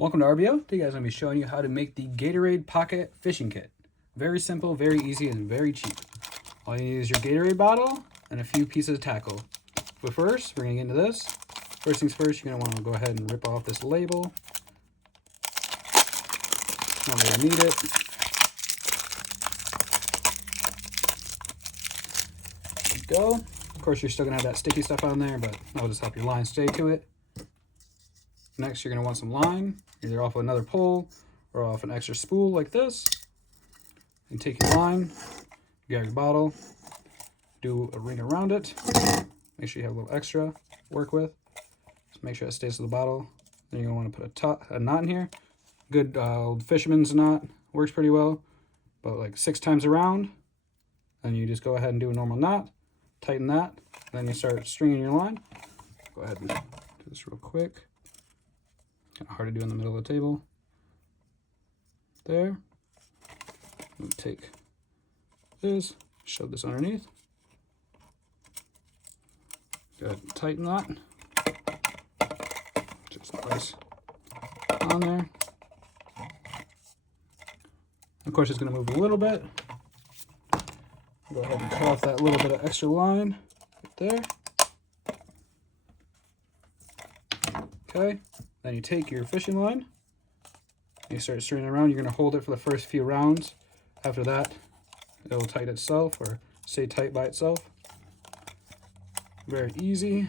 Welcome to RBO. Today guys, I'm going to be showing you how to make the Gatorade Pocket Fishing Kit. Very simple, very easy, and very cheap. All you need is your Gatorade bottle and a few pieces of tackle. But first, we're going to get into this. First things first, you're going to want to go ahead and rip off this label. Not really need it. There you go. Of course, you're still going to have that sticky stuff on there, but that'll just help your line stay to it. Next, you're going to want some line, either off of another pole or off an extra spool like this. And take your line, grab your bottle, do a ring around it. Make sure you have a little extra to work with. Just make sure it stays to the bottle. Then you're going to want to put a knot in here. Good old fisherman's knot, works pretty well. About like 6 times around. Then you just go ahead and do a normal knot, tighten that. Then you start stringing your line. Go ahead and do this real quick. Kind of hard to do in the middle of the table. There. We'll take this, shove this underneath. Go ahead and tighten that. Just place on there. Of course, it's going to move a little bit. Go ahead and cut off that little bit of extra line right there. Okay. Then you take your fishing line, and you start stringing it around. You're going to hold it for the first few rounds. After that, it will tighten itself or stay tight by itself. Very easy.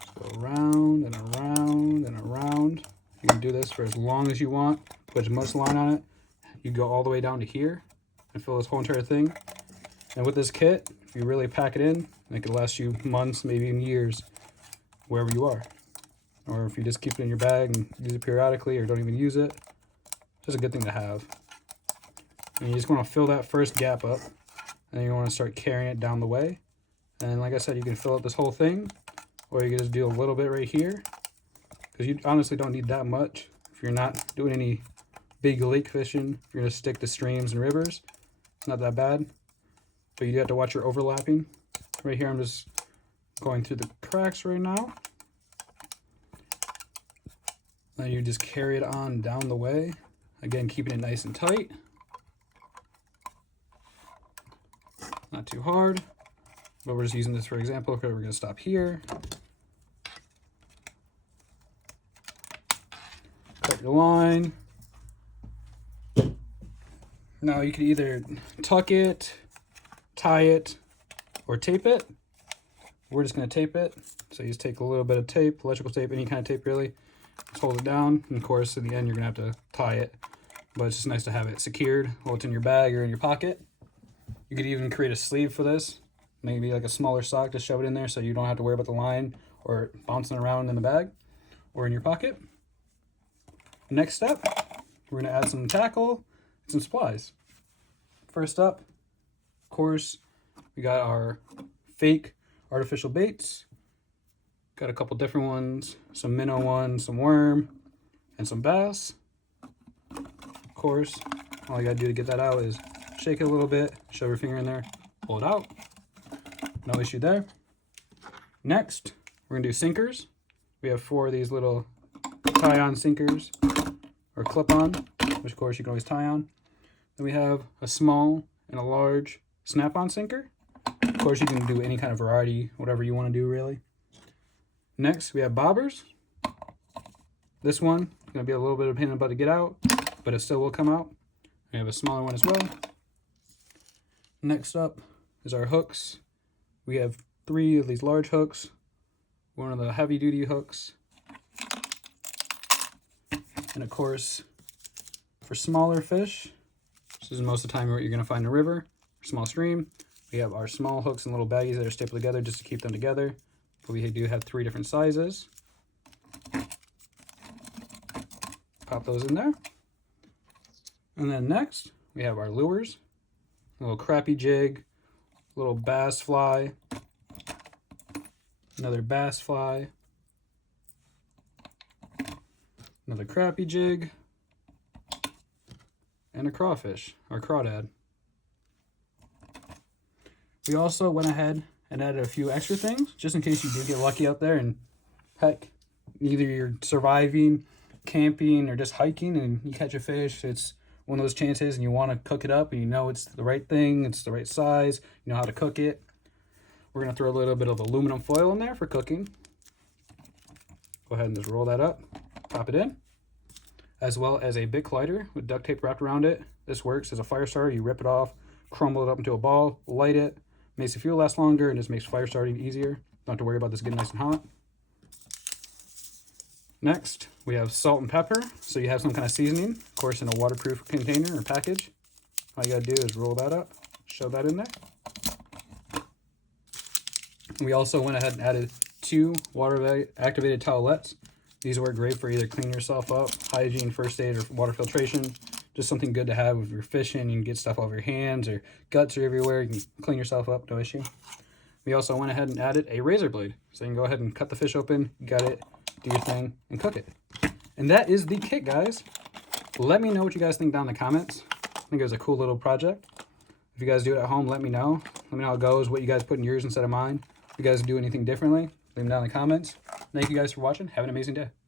Just go around and around and around. You can do this for as long as you want. Put as much line on it. You go all the way down to here and fill this whole entire thing. And with this kit, if you really pack it in, it could last you months, maybe even years, wherever you are. Or if you just keep it in your bag and use it periodically or don't even use it, it's just a good thing to have. And you just want to fill that first gap up, and then you want to start carrying it down the way. And like I said, you can fill up this whole thing, or you can just do a little bit right here, because you honestly don't need that much if you're not doing any big lake fishing. If you're going to stick to streams and rivers, it's not that bad. But you do have to watch your overlapping. Right here, I'm just going through the cracks right now. Then you just carry it on down the way. Again, keeping it nice and tight. Not too hard. But we're just using this for example because we're going to stop here. Cut your line. Now you can either tuck it, tie it, or tape it. We're just going to tape it. So you just take a little bit of tape, electrical tape, any kind of tape really. Just hold it down, and of course, in the end, you're going to have to tie it. But it's just nice to have it secured while it's in your bag or in your pocket. You could even create a sleeve for this. Maybe like a smaller sock, just shove it in there so you don't have to worry about the line or bouncing around in the bag or in your pocket. Next step, we're going to add some tackle and some supplies. First up, of course, we got our fake artificial baits. Got a couple different ones, some minnow ones, some worm, and some bass. Of course, all you gotta do to get that out is shake it a little bit, shove your finger in there, pull it out. No issue there. Next, we're gonna do sinkers. We have 4 of these little tie-on sinkers, or clip-on, which of course you can always tie on. Then we have a small and a large snap-on sinker. Of course, you can do any kind of variety, whatever you want to do really. Next, we have bobbers. This one is going to be a little bit of a pain in the butt to get out, but it still will come out. We have a smaller one as well. Next up is our hooks. We have 3 of these large hooks, one of the heavy-duty hooks, and of course, for smaller fish, this is most of the time what you're going to find in a river, or small stream, we have our small hooks and little baggies that are stapled together just to keep them together. But we do have 3 different sizes. Pop those in there. And then next, we have our lures. A little crappie jig, a little bass fly, another bass fly, another crappie jig, and a crawfish, or crawdad. We also went ahead and added a few extra things, just in case you do get lucky out there and heck, either you're surviving camping or just hiking and you catch a fish, it's one of those chances and you want to cook it up and you know it's the right thing, it's the right size, you know how to cook it. We're going to throw a little bit of aluminum foil in there for cooking. Go ahead and just roll that up, pop it in, as well as a Bic lighter with duct tape wrapped around it. This works as a fire starter. You rip it off, crumble it up into a ball, light it, makes the fuel last longer, and just makes fire starting easier. Don't have to worry about this getting nice and hot. Next, we have salt and pepper. So you have some kind of seasoning, of course, in a waterproof container or package. All you gotta do is roll that up, shove that in there. We also went ahead and added 2 water-activated towelettes. These work great for either cleaning yourself up, hygiene, first aid, or water filtration. Just something good to have if you're fishing. You can get stuff off your hands or guts are everywhere. You can clean yourself up, no issue. We also went ahead and added a razor blade. So you can go ahead and cut the fish open, gut it, do your thing, and cook it. And that is the kit, guys. Let me know what you guys think down in the comments. I think it was a cool little project. If you guys do it at home, let me know. Let me know how it goes, what you guys put in yours instead of mine. If you guys do anything differently, leave them down in the comments. Thank you guys for watching. Have an amazing day.